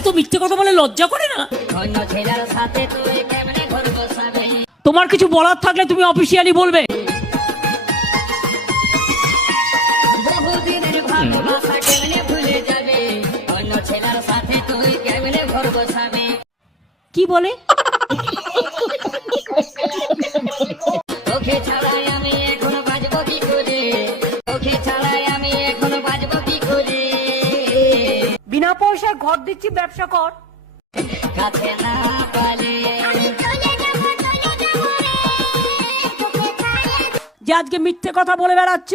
এত মিথ্যে কথা বলে লজ্জা করে না? তোমার কিছু বলার থাকলে তুমি অফিসিয়ালি বলবে। কি বলে? বিনা পয়সায় ঘর দিচ্ছি, ব্যবসা কর। যে আজকে মিথ্যে কথা বলে বেড়াচ্ছ।